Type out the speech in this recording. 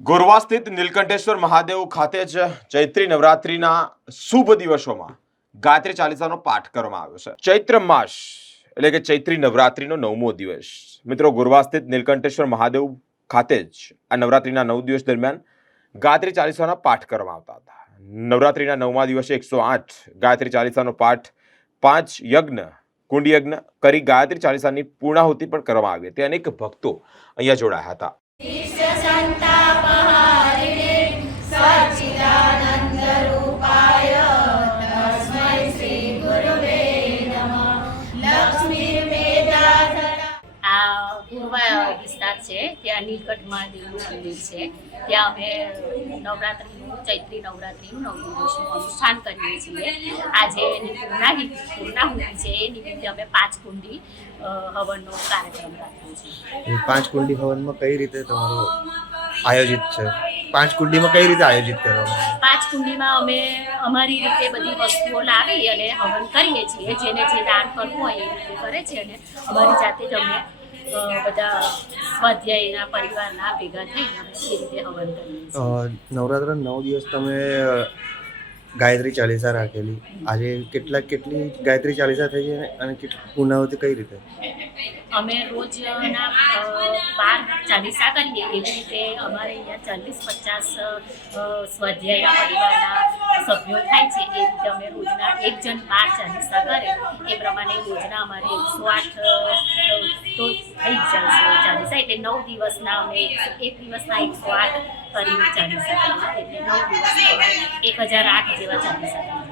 ગોરવા સ્થિત નીલકંઠેશ્વર મહાદેવ ખાતે જ ચૈત્રી નવરાત્રિના શુભ દિવસોમાં ગાયત્રી ચાલીસાનો પાઠ કરવામાં આવ્યો છે. ચૈત્ર માસ એટલે કે ચૈત્રી નવરાત્રિનો નવમો દિવસ. મિત્રો, ગોરવા સ્થિત નીલકંઠેશ્વર મહાદેવ ખાતે જ આ નવરાત્રિના નવ દિવસ દરમિયાન ગાયત્રી ચાલીસાના પાઠ કરવામાં આવતા હતા. નવરાત્રિના નવમા દિવસે એકસો આઠ ગાયત્રી ચાલીસાનો પાઠ, પાંચ યજ્ઞ, કુંડ યજ્ઞ કરી ગાયત્રી ચાલીસાની પૂર્ણાહુતિ પણ કરવામાં આવી હતી. અનેક ભક્તો અહીંયા જોડાયા હતા. વિસ્તાર છે ત્યાં નીલકંઠ મહાદેવનું મંદિર છે. ત્યાં અમે નવરાત્રિનું ચૈત્રી નવરાત્રિનું નવ દિવસનું અનુષ્ઠાન કરીએ છીએ. આજે એની પૂર્ણાહિ પૂર્ણાહુતિ છે. એ નિમિત્તે અમે પાંચ કુંડી હવનનો કાર્યક્રમ રાખ્યો છે. પાંચ કુંડી હવનમાં કઈ રીતે તમારું આયોજિત છે? પાંચ કુંડીમાં કઈ રીતે આયોજિત કરવામાં પાંચ કુંડીમાં અમે અમારી રીતે બધી વસ્તુઓ લાવી અને હવન કરીએ છીએ. જેને જે દાન કરવું હોય એ રીતે કરે છે અને અમારી જાતે જ અમે બધા સ્વાધ્યાયના પરિવારના ભેગા થઈને એ નવ દિવસ તમે ગાયત્રી ચાલીસા રાખેલી. આજે કેટલા કેટલી ગાયત્રી ચાલીસા થઈ છે અને પૂર્ણાવતી કઈ રીતે? અમે રોજના બાર ચાલીસા કરીએ. એવી રીતે અમારે અહીંયા ચાલીસ પચાસ સ્વાધ્યાયના પરિવારના સભ્યો થાય છે. એ રીતે અમે રોજના એક જણ બાર ચાલીસા કરે. એ પ્રમાણે રોજના અમારે એકસો આઠ તો થઈ જ જાય છે. ચાલીસા નવ દિવસના અમે એક દિવસના એકસો આઠ કરીને ચાલી શકીએ એટલે નવ દિવસના એક હજાર આઠ જેવા ચાલી કરીએ